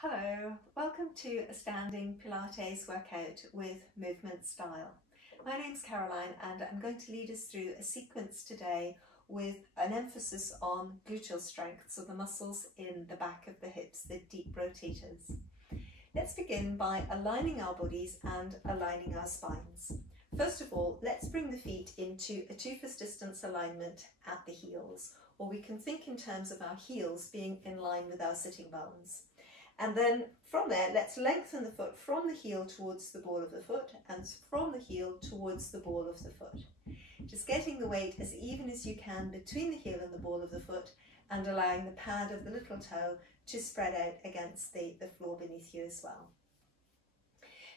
Hello, welcome to a Standing Pilates workout with movement style. My name's Caroline and I'm going to lead us through a sequence today with an emphasis on gluteal strength, so the muscles in the back of the hips, the deep rotators. Let's begin by aligning our bodies and aligning our spines. First of all, let's bring the feet into a 2 foot distance alignment at the heels, or we can think in terms of our heels being in line with our sitting bones. And then from there, let's lengthen the foot from the heel towards the ball of the foot and from the heel towards the ball of the foot. Just getting the weight as even as you can between the heel and the ball of the foot and allowing the pad of the little toe to spread out against the floor beneath you as well.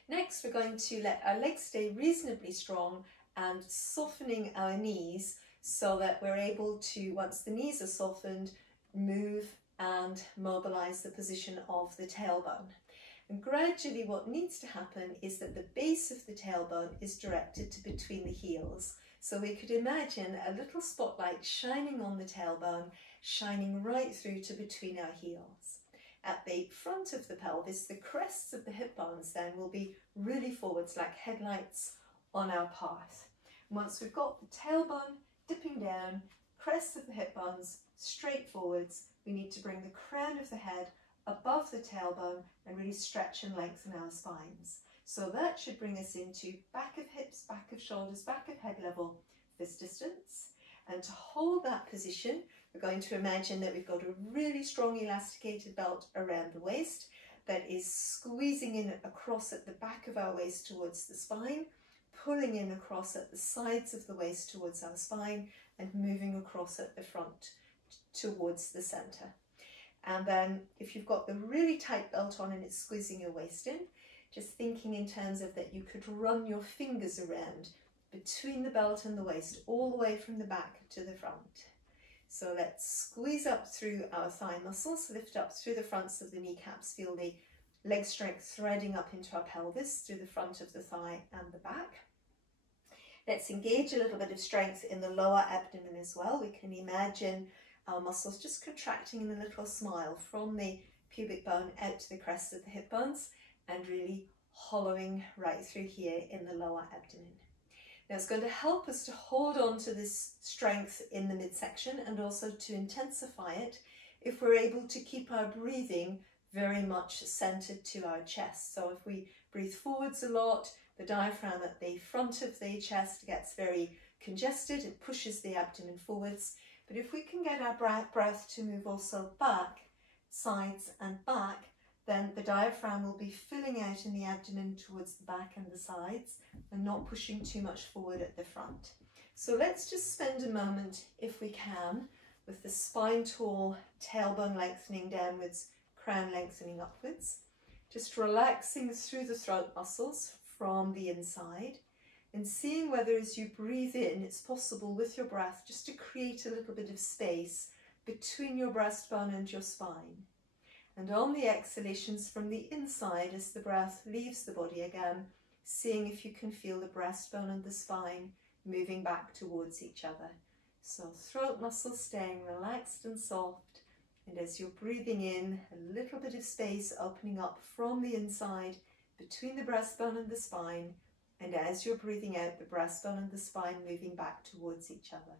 Next, we're going to let our legs stay reasonably strong and softening our knees so that we're able to, once the knees are softened, move and mobilize the position of the tailbone. And gradually what needs to happen is that the base of the tailbone is directed to between the heels. So we could imagine a little spotlight shining on the tailbone, shining right through to between our heels. At the front of the pelvis, the crests of the hip bones then will be really forwards like headlights on our path. And once we've got the tailbone dipping down, crests of the hip bones straight forwards, we need to bring the crown of the head above the tailbone and really stretch and lengthen our spines. So that should bring us into back of hips, back of shoulders, back of head level, this distance. And to hold that position, we're going to imagine that we've got a really strong elasticated belt around the waist that is squeezing in across at the back of our waist towards the spine, pulling in across at the sides of the waist towards our spine, and moving across at the front towards the center. And then if you've got the really tight belt on and it's squeezing your waist in, just thinking in terms of that you could run your fingers around between the belt and the waist all the way from the back to the front. So let's squeeze up through our thigh muscles, lift up through the fronts of the kneecaps, feel the leg strength threading up into our pelvis through the front of the thigh and the back. Let's engage a little bit of strength in the lower abdomen as well. We can imagine our muscles just contracting in a little smile from the pubic bone out to the crest of the hip bones and really hollowing right through here in the lower abdomen. Now it's going to help us to hold on to this strength in the midsection and also to intensify it if we're able to keep our breathing very much centered to our chest. So if we breathe forwards a lot, the diaphragm at the front of the chest gets very congested, it pushes the abdomen forwards. But if we can get our breath to move also back, sides and back, then the diaphragm will be filling out in the abdomen towards the back and the sides and not pushing too much forward at the front. So let's just spend a moment, if we can, with the spine tall, tailbone lengthening downwards, crown lengthening upwards, just relaxing through the throat muscles from the inside, and seeing whether as you breathe in, it's possible with your breath just to create a little bit of space between your breastbone and your spine. And on the exhalations from the inside, as the breath leaves the body again, seeing if you can feel the breastbone and the spine moving back towards each other. So throat muscles staying relaxed and soft, and as you're breathing in, a little bit of space opening up from the inside between the breastbone and the spine, and as you're breathing out, the breastbone and the spine moving back towards each other.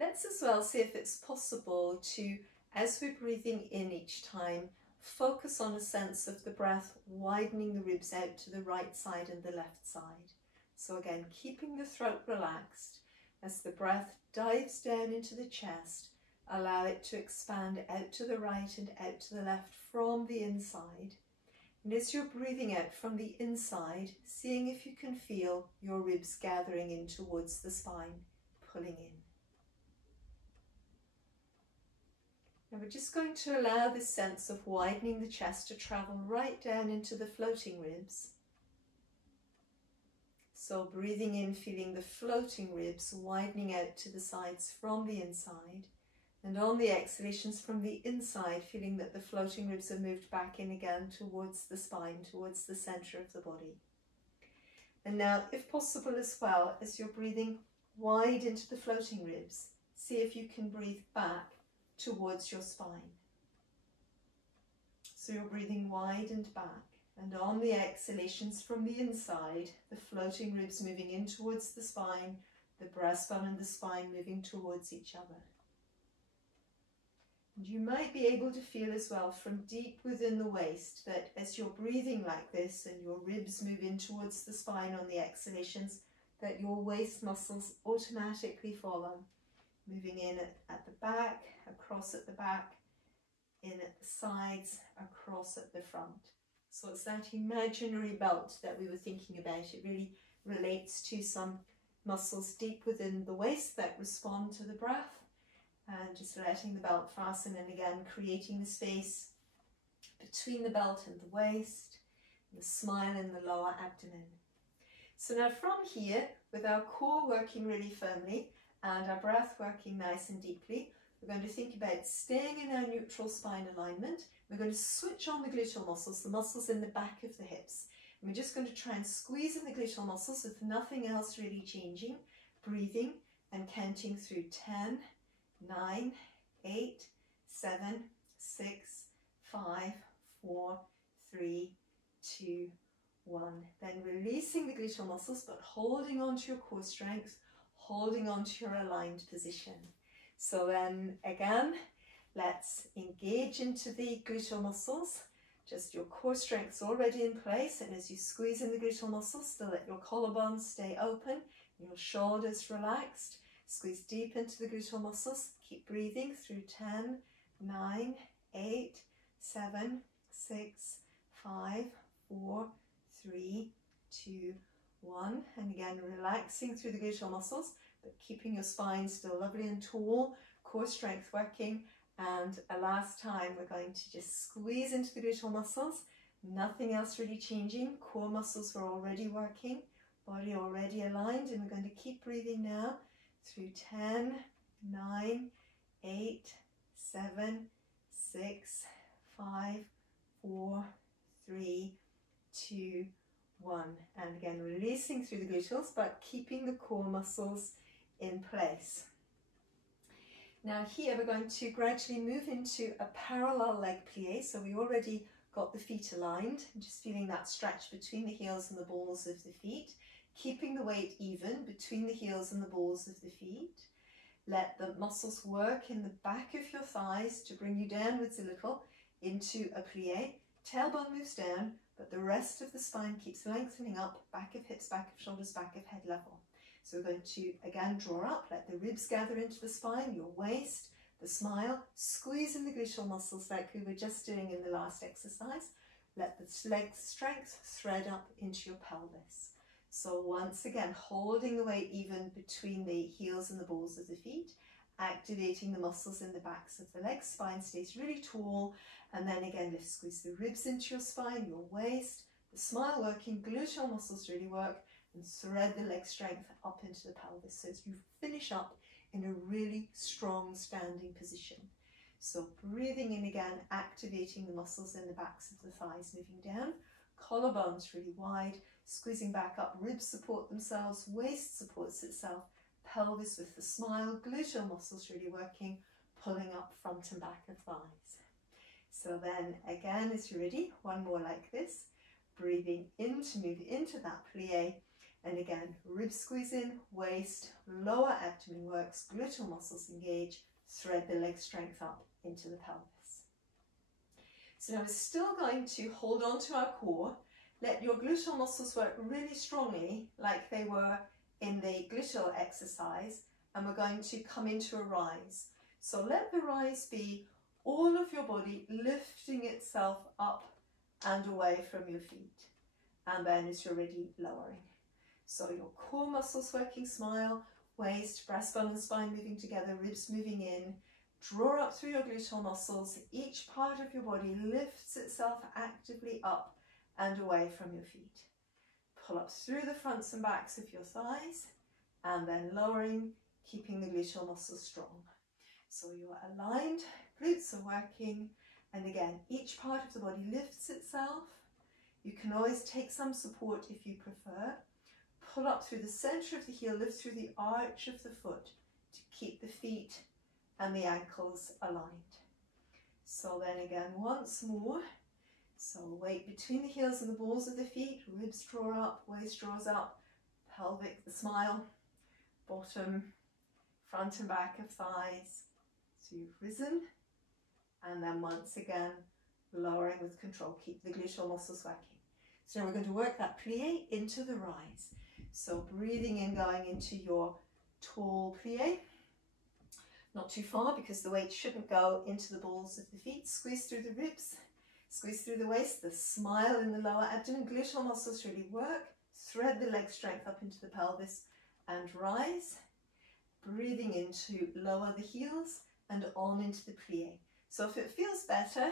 Let's as well see if it's possible to, as we're breathing in each time, focus on a sense of the breath widening the ribs out to the right side and the left side. So again, keeping the throat relaxed. As the breath dives down into the chest, allow it to expand out to the right and out to the left from the inside. And as you're breathing out from the inside, seeing if you can feel your ribs gathering in towards the spine, pulling in. Now we're just going to allow this sense of widening the chest to travel right down into the floating ribs. So breathing in, feeling the floating ribs widening out to the sides from the inside. And on the exhalations from the inside, feeling that the floating ribs are moved back in again towards the spine, towards the center of the body. And now, if possible as well, as you're breathing wide into the floating ribs, see if you can breathe back towards your spine. So you're breathing wide and back. And on the exhalations from the inside, the floating ribs moving in towards the spine, the breastbone and the spine moving towards each other. And you might be able to feel as well from deep within the waist that as you're breathing like this and your ribs move in towards the spine on the exhalations, that your waist muscles automatically follow, moving in at the back, across at the back, in at the sides, across at the front. So it's that imaginary belt that we were thinking about. It really relates to some muscles deep within the waist that respond to the breath, and just letting the belt fasten, and again creating the space between the belt and the waist, and the smile in the lower abdomen. So now from here, with our core working really firmly and our breath working nice and deeply, we're going to think about staying in our neutral spine alignment. We're going to switch on the gluteal muscles, the muscles in the back of the hips. And we're just going to try and squeeze in the gluteal muscles with nothing else really changing, breathing and counting through 10, 9, 8, 7, 6, 5, 4, 3, 2, 1. Then releasing the gluteal muscles, but holding on to your core strength, holding on to your aligned position. So then again, let's engage into the gluteal muscles. Just your core strength's already in place, and as you squeeze in the gluteal muscles, still let your collarbones stay open, your shoulders relaxed. Squeeze deep into the gluteal muscles. Keep breathing through 10, 9, 8, 7, 6, 5, 4, 3, 2, 1. And again, relaxing through the gluteal muscles, but keeping your spine still lovely and tall, core strength working. And a last time, we're going to just squeeze into the gluteal muscles, nothing else really changing. Core muscles were already working, body already aligned, and we're going to keep breathing now through 10, 9, 8, 7, 6, 5, 4, 3, 2, 1. And again, releasing through the gluteals, but keeping the core muscles in place. Now here we're going to gradually move into a parallel leg plie. So we already got the feet aligned, just feeling that stretch between the heels and the balls of the feet, keeping the weight even between the heels and the balls of the feet. Let the muscles work in the back of your thighs to bring you downwards a little into a plie. Tailbone moves down, but the rest of the spine keeps lengthening up, back of hips, back of shoulders, back of head level. So we're going to again draw up, let the ribs gather into the spine, your waist, the smile, squeeze in the gluteal muscles like we were just doing in the last exercise. Let the leg strength thread up into your pelvis. So once again, holding the weight even between the heels and the balls of the feet, activating the muscles in the backs of the legs, spine stays really tall, and then again lift, squeeze the ribs into your spine, your waist, the smile working, gluteal muscles really work, and thread the leg strength up into the pelvis so as you finish up in a really strong standing position. So breathing in again, activating the muscles in the backs of the thighs, moving down, collarbones really wide, squeezing back up, ribs support themselves, waist supports itself, pelvis with the smile, gluteal muscles really working, pulling up front and back of thighs. So then again, as you're ready, one more like this, breathing in to move into that plie. And again, ribs squeeze in, waist, lower abdomen works, gluteal muscles engage, thread the leg strength up into the pelvis. So now we're still going to hold on to our core, let your gluteal muscles work really strongly like they were in the gluteal exercise, and we're going to come into a rise. So let the rise be all of your body lifting itself up and away from your feet, and then as you're ready, lowering. So your core muscles working, smile, waist, breastbone and spine moving together, ribs moving in. Draw up through your gluteal muscles. Each part of your body lifts itself actively up and away from your feet. Pull up through the fronts and backs of your thighs, and then lowering, keeping the gluteal muscles strong. So you're aligned, glutes are working, and again, each part of the body lifts itself. You can always take some support if you prefer. Pull up through the center of the heel, lift through the arch of the foot to keep the feet and the ankles aligned. So then again, once more, So weight between the heels and the balls of the feet, ribs draw up, waist draws up, pelvic, the smile, bottom, front and back of thighs. So you've risen, and then once again, lowering with control. Keep the gluteal muscles working. So now we're going to work that plie into the rise. So breathing in, going into your tall plie. Not too far because the weight shouldn't go into the balls of the feet. Squeeze through the ribs, squeeze through the waist, the smile in the lower abdomen. Gluteal muscles really work. Thread the leg strength up into the pelvis and rise. Breathing in to lower the heels and on into the plie. So if it feels better,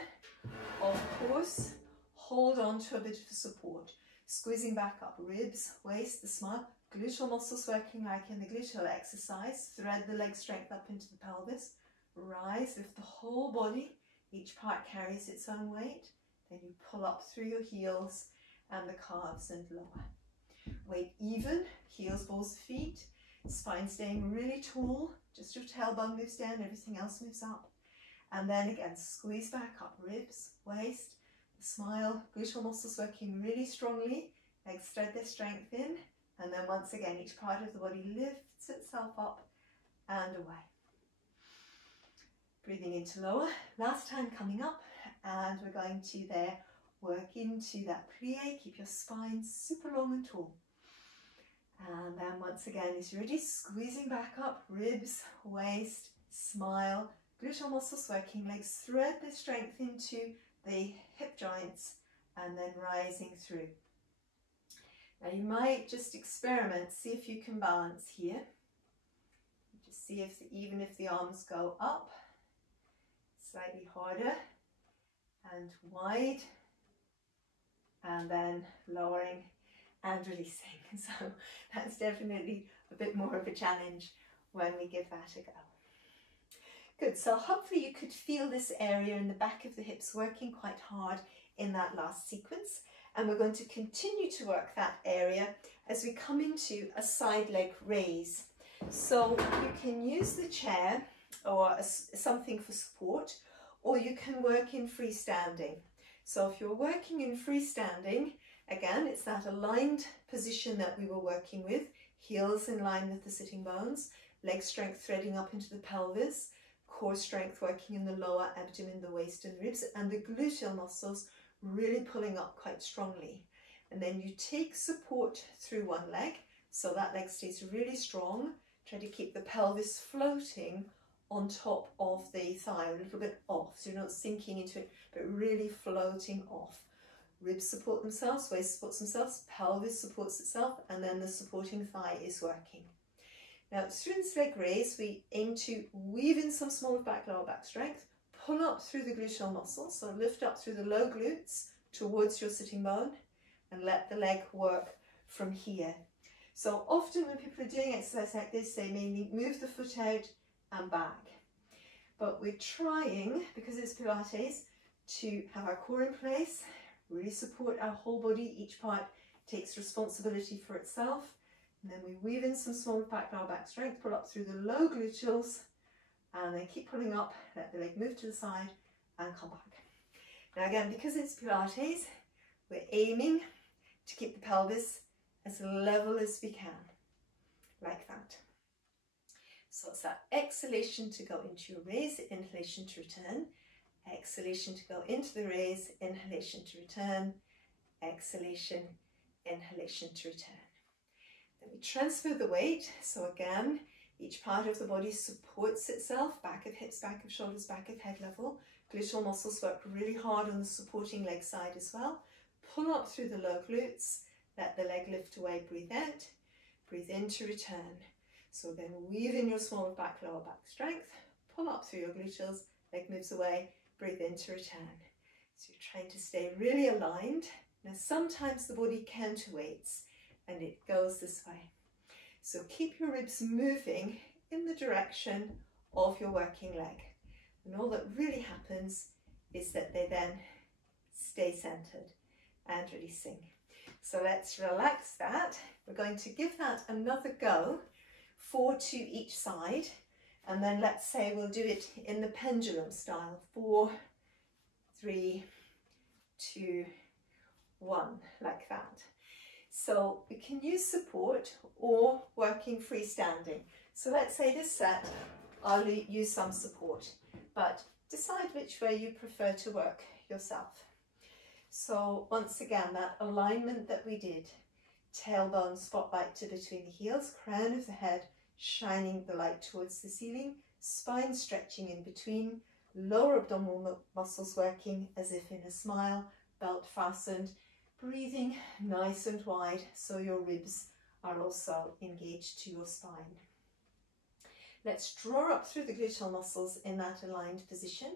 of course, hold on to a bit of support. Squeezing back up, ribs, waist, the smile, gluteal muscles working like in the gluteal exercise. Thread the leg strength up into the pelvis. Rise, lift the whole body. Each part carries its own weight. Then you pull up through your heels and the calves and lower. Weight even, heels, balls, feet. Spine staying really tall. Just your tailbone moves down, everything else moves up. And then again, squeeze back up, ribs, waist, the smile, gluteal muscles working really strongly. Legs thread their strength in. And then once again, each part of the body lifts itself up and away. Breathing into lower. Last time coming up. And we're going to there work into that plie. Keep your spine super long and tall. And then once again, as you're ready, squeezing back up, ribs, waist, smile, gluteal muscles working, legs thread their strength into the hip joints and then rising through. Now you might just experiment, see if you can balance here. Just see if even if the arms go up, slightly harder and wide, and then lowering and releasing. So that's definitely a bit more of a challenge when we give that a go. Good, so hopefully you could feel this area in the back of the hips working quite hard in that last sequence. And we're going to continue to work that area as we come into a side leg raise. So you can use the chair or something for support, or you can work in freestanding. So if you're working in freestanding, again, it's that aligned position that we were working with, heels in line with the sitting bones, leg strength threading up into the pelvis, core strength working in the lower abdomen, the waist and ribs, and the gluteal muscles really pulling up quite strongly. And then you take support through one leg, so that leg stays really strong. Try to keep the pelvis floating on top of the thigh, a little bit off, so you're not sinking into it, but really floating off. Ribs support themselves, waist supports themselves, pelvis supports itself, and then the supporting thigh is working. Now through this leg raise, we aim to weave in some small back, lower back strength, pull up through the gluteal muscles, so lift up through the low glutes towards your sitting bone, and let the leg work from here. So often when people are doing exercise like this, they may move the foot out and back. But we're trying, because it's Pilates, to have our core in place, really support our whole body. Each part takes responsibility for itself. And then we weave in some small back, lower back strength, pull up through the low gluteals, and then keep pulling up, let the leg move to the side and come back. Now again, because it's Pilates, we're aiming to keep the pelvis as level as we can, like that. So it's that exhalation to go into your raise, inhalation to return, exhalation to go into the raise, inhalation to return, exhalation, inhalation to return. Then we transfer the weight, so again, each part of the body supports itself, back of hips, back of shoulders, back of head level. Gluteal muscles work really hard on the supporting leg side as well. Pull up through the low glutes, let the leg lift away, breathe out, breathe in to return. So then weave in your small back, lower back strength, pull up through your gluteals, leg moves away, breathe in to return. So you're trying to stay really aligned. Now sometimes the body counterweights and it goes this way. So keep your ribs moving in the direction of your working leg. And all that really happens is that they then stay centered and releasing. So let's relax that. We're going to give that another go, 4 to each side. And then let's say we'll do it in the pendulum style, 4, 3, 2, 1, like that. So we can use support or working freestanding. So let's say this set, I'll use some support, but decide which way you prefer to work yourself. So once again, that alignment that we did, tailbone spotlight to between the heels, crown of the head shining the light towards the ceiling, spine stretching in between, lower abdominal muscles working as if in a smile, belt fastened, breathing nice and wide so your ribs are also engaged to your spine. Let's draw up through the gluteal muscles in that aligned position,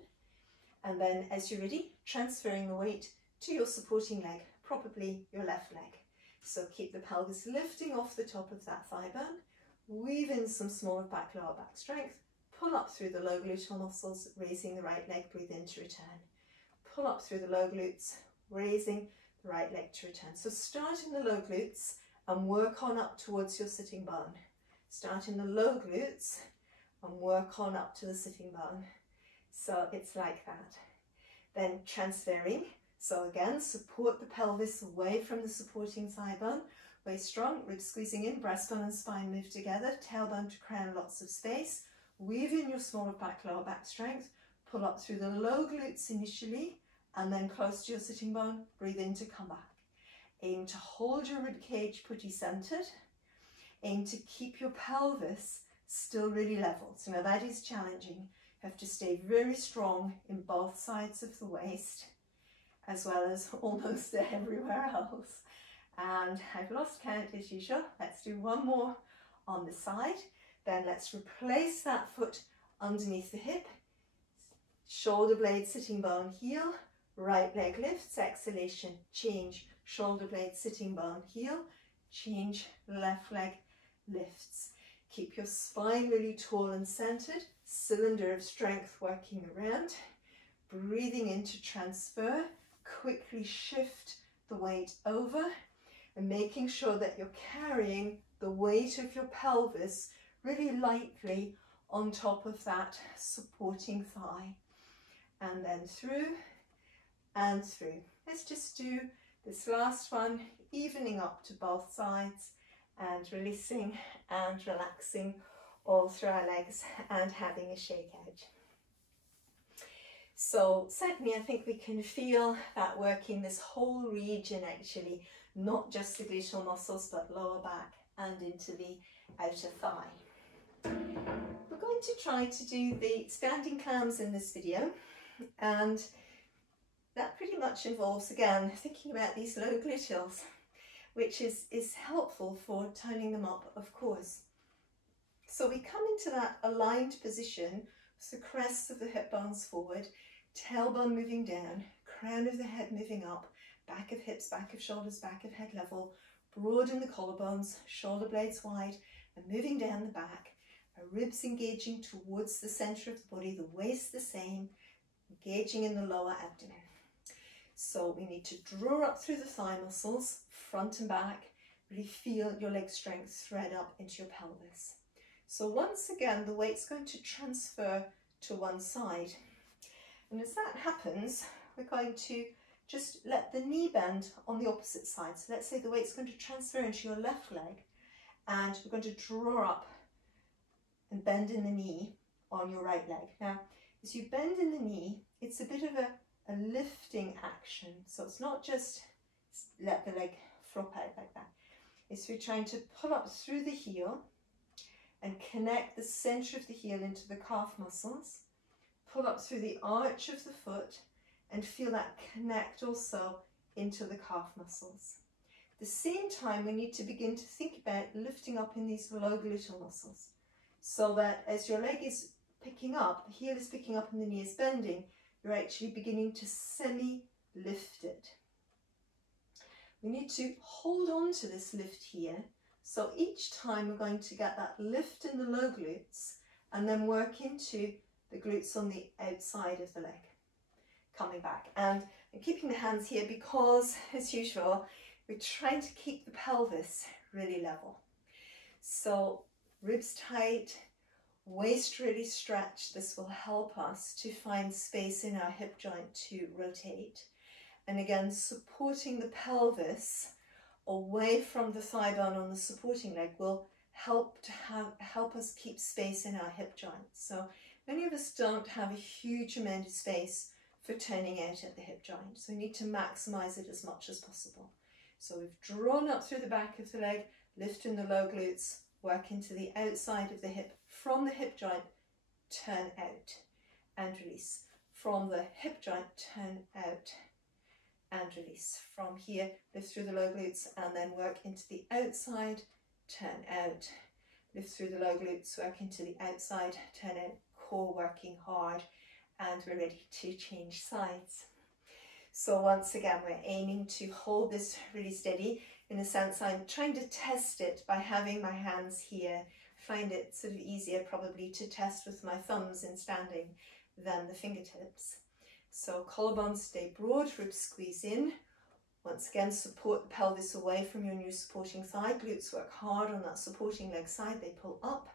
and then as you're ready, transferring the weight to your supporting leg, probably your left leg. So keep the pelvis lifting off the top of that thigh bone, weave in some small back lower back strength, pull up through the low gluteal muscles, raising the right leg, breathe in to return. Pull up through the low glutes, raising the right leg to return. So start in the low glutes and work on up towards your sitting bone. Start in the low glutes and work on up to the sitting bone. So it's like that. Then transferring. So again, support the pelvis away from the supporting thigh bone. Waist strong, ribs squeezing in, breastbone and spine move together, tailbone to crown, lots of space. Weave in your smaller back, lower back strength. Pull up through the low glutes initially, and then close to your sitting bone, breathe in to come back. Aim to hold your rib cage pretty centered. Aim to keep your pelvis still really level. So now that is challenging. You have to stay very strong in both sides of the waist, as well as almost everywhere else. And I've lost count as usual. Let's do one more on the side. Then let's replace that foot underneath the hip. Shoulder blade, sitting bone, heel. Right leg lifts, exhalation, change. Shoulder blade, sitting bone, heel. Change, left leg lifts. Keep your spine really tall and centered. Cylinder of strength working around. Breathing in to transfer. Quickly shift the weight over and making sure that you're carrying the weight of your pelvis really lightly on top of that supporting thigh. And then through and through. Let's just do this last one, evening up to both sides and releasing and relaxing all through our legs and having a shake out. So certainly I think we can feel that working this whole region actually, not just the gluteal muscles but lower back and into the outer thigh. We're going to try to do the standing clams in this video, and that pretty much involves again thinking about these low gluteals, which is helpful for toning them up, of course. So we come into that aligned position with the crests of the hip bones forward, tailbone moving down, crown of the head moving up, back of hips, back of shoulders, back of head level, broaden the collarbones, shoulder blades wide and moving down the back, our ribs engaging towards the center of the body, the waist the same, engaging in the lower abdomen. So we need to draw up through the thigh muscles, front and back, really feel your leg strength thread up into your pelvis. So once again, the weight's going to transfer to one side. And as that happens, we're going to just let the knee bend on the opposite side. So let's say the weight's going to transfer into your left leg, and we're going to draw up and bend in the knee on your right leg. Now, as you bend in the knee, it's a bit of a lifting action. So it's not just let the leg flop out like that. It's we're trying to pull up through the heel and connect the center of the heel into the calf muscles, pull up through the arch of the foot and feel that connect also into the calf muscles. At the same time, we need to begin to think about lifting up in these low gluteal muscles, so that as your leg is picking up, the heel is picking up and the knee is bending, you're actually beginning to semi-lift it. We need to hold on to this lift here. So each time we're going to get that lift in the low glutes and then work into the glutes on the outside of the leg. Coming back and keeping the hands here because, as usual, we're trying to keep the pelvis really level. So ribs tight, waist really stretched. This will help us to find space in our hip joint to rotate. and again supporting the pelvis away from the thigh bone on the supporting leg will help us keep space in our hip joint. So many of us don't have a huge amount of space for turning out at the hip joint, so we need to maximize it as much as possible. So we've drawn up through the back of the leg, lifting the low glutes, work into the outside of the hip. From the hip joint, turn out and release. From the hip joint, turn out and release. From here, lift through the low glutes and then work into the outside, turn out. Lift through the low glutes, work into the outside, turn out. Core working hard, and we're ready to change sides. So once again, we're aiming to hold this really steady. In a sense, I'm trying to test it by having my hands here. I find it sort of easier probably to test with my thumbs in standing than the fingertips. So collarbones stay broad, ribs squeeze in. Once again, support the pelvis away from your new supporting thigh. Glutes work hard on that supporting leg side. They pull up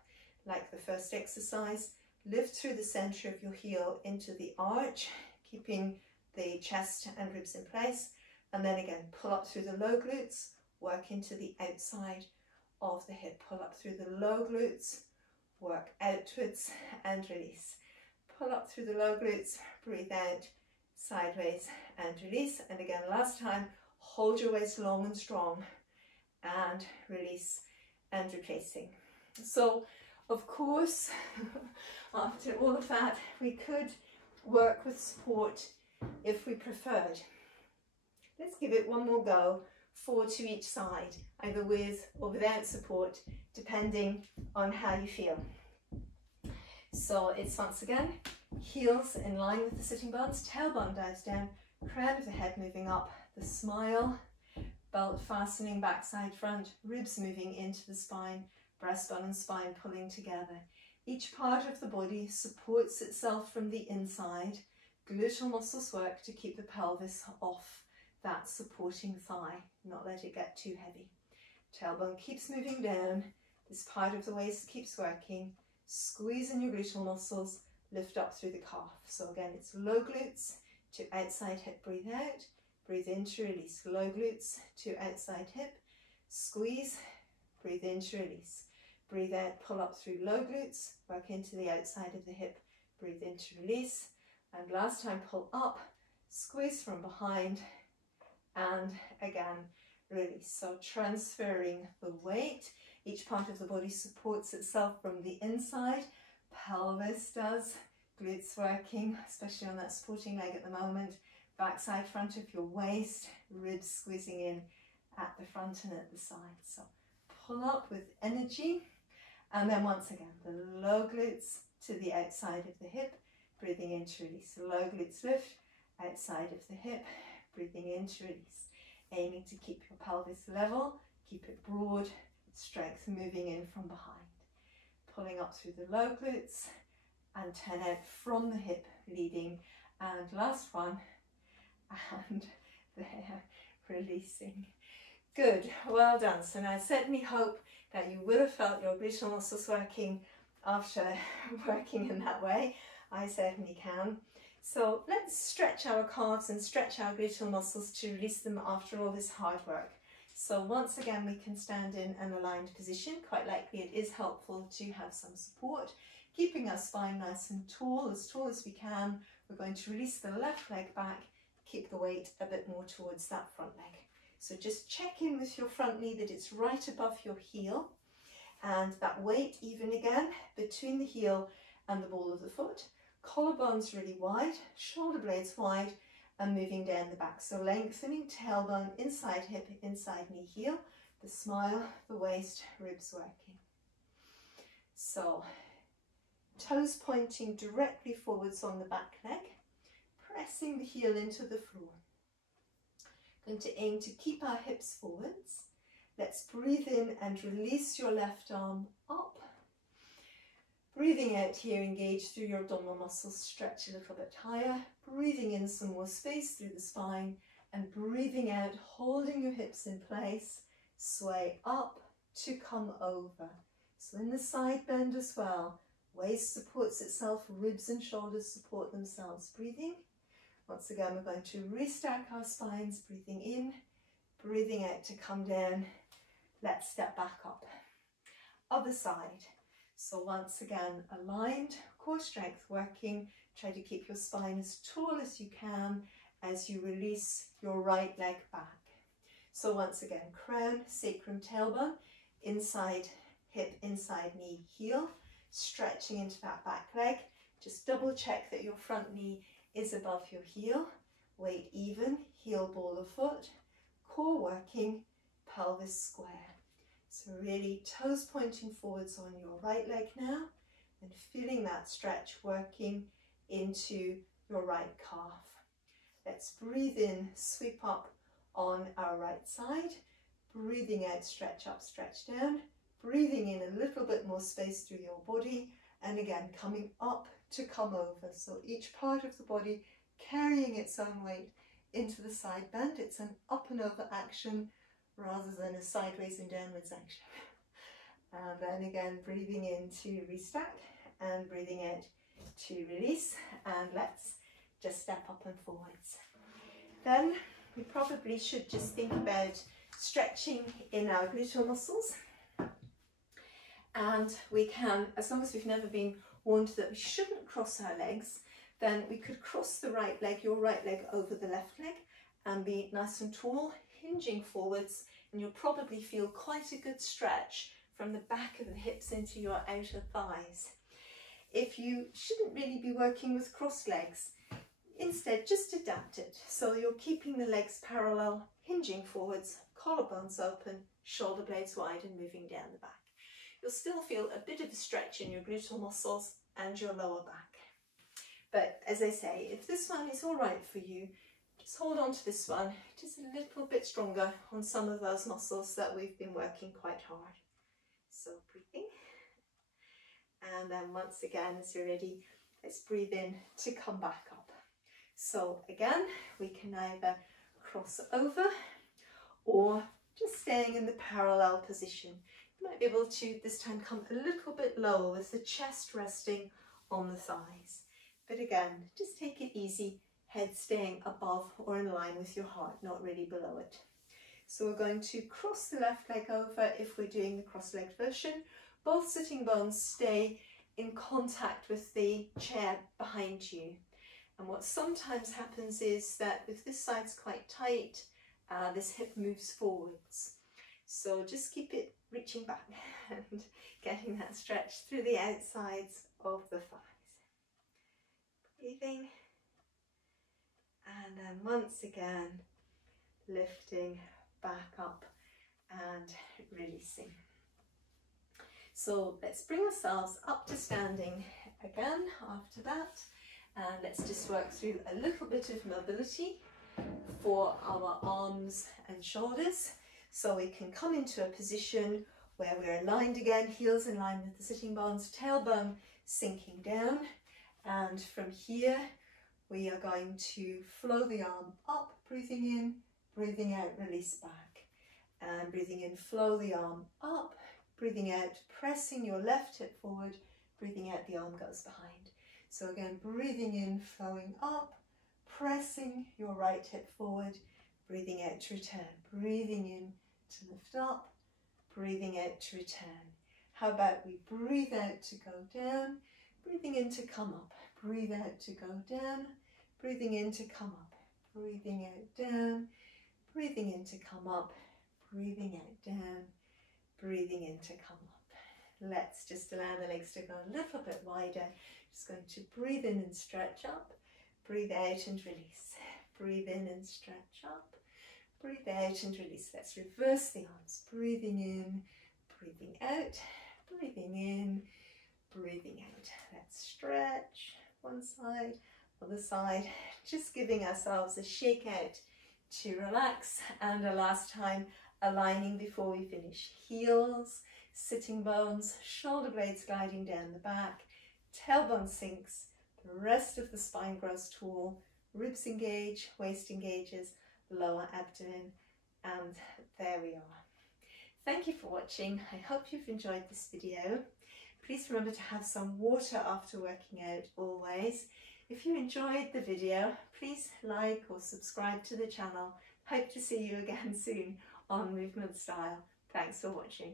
like the first exercise. Lift through the center of your heel into the arch, keeping the chest and ribs in place. And then again, pull up through the low glutes, work into the outside of the hip. Pull up through the low glutes, work outwards and release. Pull up through the low glutes, breathe out, sideways and release. And again, last time, hold your waist long and strong and release and replacing. So, of course, after all of that, we could work with support if we preferred. Let's give it one more go, 4 to each side, either with or without support, depending on how you feel. So it's once again, heels in line with the sitting bones, tailbone dives down, crown of the head moving up, the smile, belt fastening backside front, ribs moving into the spine, breastbone and spine pulling together. Each part of the body supports itself from the inside. Gluteal muscles work to keep the pelvis off that supporting thigh, not let it get too heavy. Tailbone keeps moving down. This part of the waist keeps working. Squeeze in your gluteal muscles, lift up through the calf. So again, it's low glutes to outside hip, breathe out. Breathe in to release. Low glutes to outside hip. Squeeze, breathe in to release. Breathe out, pull up through low glutes, work into the outside of the hip, breathe in to release. And last time, pull up, squeeze from behind, and again, release. So transferring the weight. Each part of the body supports itself from the inside. Pelvis does, glutes working, especially on that supporting leg at the moment. Backside, front of your waist, ribs squeezing in at the front and at the side. So pull up with energy. And then once again, the low glutes to the outside of the hip, breathing in to release. Low glutes lift, outside of the hip, breathing in to release. Aiming to keep your pelvis level, keep it broad, strength moving in from behind. Pulling up through the low glutes and turn out from the hip, leading. And last one, and there, releasing. Good, well done. So now I certainly hope that you will have felt your gluteal muscles working after working in that way. I certainly can. So let's stretch our calves and stretch our gluteal muscles to release them after all this hard work. So once again, we can stand in an aligned position. Quite likely it is helpful to have some support, keeping our spine nice and tall as we can. We're going to release the left leg back, keep the weight a bit more towards that front leg. So just check in with your front knee that it's right above your heel, and that weight even again between the heel and the ball of the foot. Collarbones really wide, shoulder blades wide, and moving down the back. So lengthening tailbone, inside hip, inside knee, heel, the smile, the waist, ribs working. So toes pointing directly forwards on the back leg, pressing the heel into the floor. Going to aim to keep our hips forwards. Let's breathe in and release your left arm up. Breathing out here, engage through your abdominal muscles, stretch a little bit higher. Breathing in some more space through the spine, and breathing out, holding your hips in place, sway up to come over. So in the side bend as well, waist supports itself, ribs and shoulders support themselves. Breathing, Once again, we're going to restack our spines, breathing in, breathing out to come down. Let's step back up. Other side. So once again, aligned, core strength working. Try to keep your spine as tall as you can as you release your right leg back. So once again, crown, sacrum, tailbone, inside hip, inside knee, heel, stretching into that back leg. Just double check that your front knee is above your heel, weight even, heel ball of foot, core working, pelvis square. So really toes pointing forwards on your right leg now and feeling that stretch working into your right calf. Let's breathe in, sweep up on our right side, breathing out, stretch up, stretch down, breathing in a little bit more space through your body, and again coming up to come over. So each part of the body carrying its own weight into the side bend. It's an up and over action rather than a sideways and downwards action. And then again, breathing in to restack and breathing out to release. And let's just step up and forwards. Then we probably should just think about stretching in our gluteal muscles. And we can, as long as we've never been warned that we shouldn't cross our legs, then we could cross the right leg, your right leg over the left leg, and be nice and tall, hinging forwards, and you'll probably feel quite a good stretch from the back of the hips into your outer thighs. If you shouldn't really be working with crossed legs, instead just adapt it. So you're keeping the legs parallel, hinging forwards, collarbones open, shoulder blades wide and moving down the back. You'll still feel a bit of a stretch in your gluteal muscles and your lower back. But as I say, if this one is all right for you, just hold on to this one, just a little bit stronger on some of those muscles that we've been working quite hard. So breathing. And then once again, as you're ready, let's breathe in to come back up. So again, we can either cross over or just staying in the parallel position. You might be able to this time come a little bit lower with the chest resting on the thighs. But again, just take it easy, head staying above or in line with your heart, not really below it. So we're going to cross the left leg over if we're doing the cross-legged version. Both sitting bones stay in contact with the chair behind you. And what sometimes happens is that if this side's quite tight, this hip moves forwards. So just keep it reaching back and getting that stretch through the outsides of the thighs. Breathing, and then once again lifting back up and releasing. So let's bring ourselves up to standing again after that, and let's just work through a little bit of mobility for our arms and shoulders. So we can come into a position where we're aligned again, heels in line with the sitting bones, tailbone sinking down. And from here, we are going to flow the arm up, breathing in, breathing out, release back. And breathing in, flow the arm up, breathing out, pressing your left hip forward, breathing out, the arm goes behind. So again, breathing in, flowing up, pressing your right hip forward, breathing out to return, breathing in to lift up, breathing out to return. How about we breathe out to go down, breathing in to come up, breathe out to go down, breathing in to come up, breathing out down, breathing in to come up, breathing out down, breathing in to come up. Let's just allow the legs to go a little bit wider. Just going to breathe in and stretch up, breathe out and release. Breathe in and stretch up, breathe out and release. Let's reverse the arms. Breathing in, breathing out, breathing in, breathing out. Let's stretch one side, other side, just giving ourselves a shake out to relax, and a last time aligning before we finish. Heels, sitting bones, shoulder blades gliding down the back, tailbone sinks, the rest of the spine grows tall, ribs engage, waist engages, lower abdomen, and there we are. Thank you for watching. I hope you've enjoyed this video. Please remember to have some water after working out always. If you enjoyed the video, please like or subscribe to the channel. Hope to see you again soon on Movement Style. Thanks for watching.